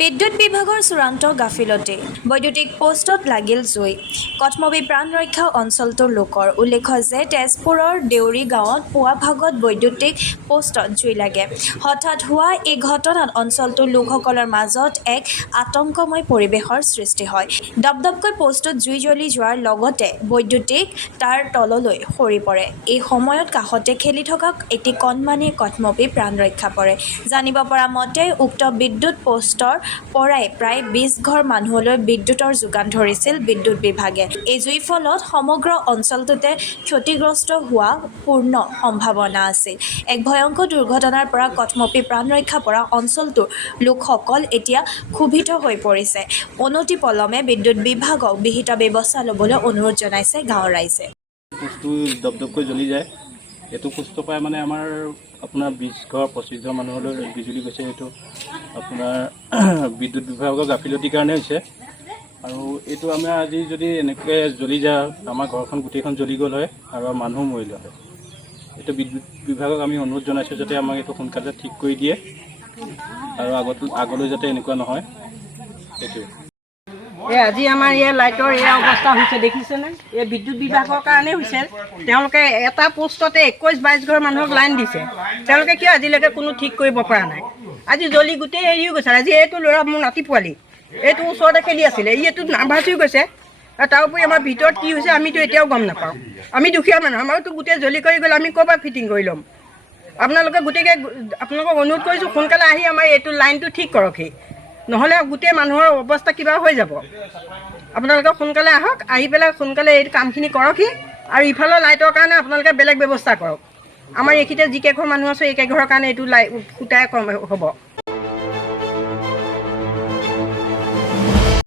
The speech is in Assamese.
বিদ্যুৎ বিভাগৰ চূড়ান্ত গাফিলতি বৈদ্যুতিক পোষ্টত লাগিল জুই কথমবী প্ৰাণ ৰক্ষা অঞ্চলটোৰ লোকৰ উল্লেখ্য যে তেজপুৰৰ দেউৰী গাঁৱত পুৱা ভাগত বৈদ্যুতিক পোষ্টত জুই লাগে হঠাৎ হোৱা এই ঘটনাত অঞ্চলটোৰ লোকসকলৰ মাজত এক আতংকময় পৰিৱেশৰ সৃষ্টি হয় দপদপকৈ পোষ্টত জুই জ্বলি যোৱাৰ লগতে বৈদ্যুতিক তাৰ তললৈ সৰি পৰে এই সময়ত কাষতে খেলি থকা এটি কণমানি কথমবী প্ৰাণ ৰক্ষা পৰে জানিব পৰা মতে উক্ত বিদ্যুৎ পোষ্টৰ পৰাই প্ৰায় ২০ ঘৰ মানুহলৈ বিদ্যুৎৰ যোগান ধৰিছিল বিদ্যুৎ বিভাগে এই জুইৰ ফলত সমগ্ৰ অঞ্চলটোতে ক্ষতিগ্ৰস্ত হোৱা পূৰ্ণ সম্ভাৱনা আছিল এক ভয়ংকৰ দুৰ্ঘটনাৰ পৰা কথমপি প্ৰাণ ৰক্ষা পৰা অঞ্চলটোৰ লোকসকল এতিয়া ক্ষুভিত হৈ পৰিছে অনতি পলমে বিদ্যুৎ বিভাগক বিহিত ব্যৱস্থা ল'বলৈ অনুৰোধ জনাইছে গাঁৱৰ ৰাইজে পোষ্টটো দপদপকৈ জ্বলি যায় এইটো পোষ্ট পাই মানে আমাৰ আপোনাৰ ২০ ঘৰ ২৫ ঘৰ মানুহলৈ বিজুলী গৈছে এইটো আপোনাৰ বিদ্যুৎ বিভাগৰ গাফিলতিৰ কাৰণে হৈছে আৰু এইটো আমাৰ আজি যদি এনেকৈ জ্বলি যায় আমাৰ ঘৰখন গোটেইখন জ্বলি গ'ল হয় আৰু মানুহ মৰিলে হয় এইটো বিদ্যুৎ বিভাগক আমি অনুৰোধ জনাইছোঁ যাতে আমাক এইটো সোনকালে ঠিক কৰি দিয়ে আৰু আগলৈ যাতে এনেকুৱা নহয় সেইটোৱে আজি আমাৰ ইয়াৰ লাইটৰ এয়া অৱস্থা হৈছে দেখিছেনে এই বিদ্যুৎ বিভাগৰ কাৰণে হৈছে তেওঁলোকে এটা পোষ্টতে ২১-২২ ঘৰ মানুহক লাইন দিছে তেওঁলোকে কিয় আজিলৈকে কোনো ঠিক কৰিব পৰা নাই আজি জ্বলি গোটেই এৰিও গৈছে আজি এইটো ল'ৰা মোৰ নাতি পোৱালি এইটো ওচৰতে খেলি আছিলে এইটো নাৰ্ভাছ হৈ গৈছে আৰু তাৰ উপৰি আমাৰ ভিতৰত কি হৈছে আমিতো এতিয়াও গম নাপাওঁ আমি দুখীয়া মানুহ আমাৰতো গোটেই জ্বলি কৰি গ'লে আমি ক'ৰ পৰা ফিটিং কৰি ল'ম আপোনালোকে গোটেইকে আপোনালোকক অনুৰোধ কৰিছোঁ সোনকালে আহি আমাৰ এইটো লাইনটো ঠিক কৰকহি নহ'লে গোটেই মানুহৰ অৱস্থা কিবা হৈ যাব আপোনালোকে সোনকালে আহক আহি পেলাই সোনকালে এই কামখিনি কৰকহি আৰু ইফালৰ লাইটৰ কাৰণে আপোনালোকে বেলেগ ব্যৱস্থা কৰক আমাৰ এইখিনিতে যিকেইঘৰ মানুহ আছে এইকেইঘৰৰ কাৰণে এইটো খুটাই কম হ'ব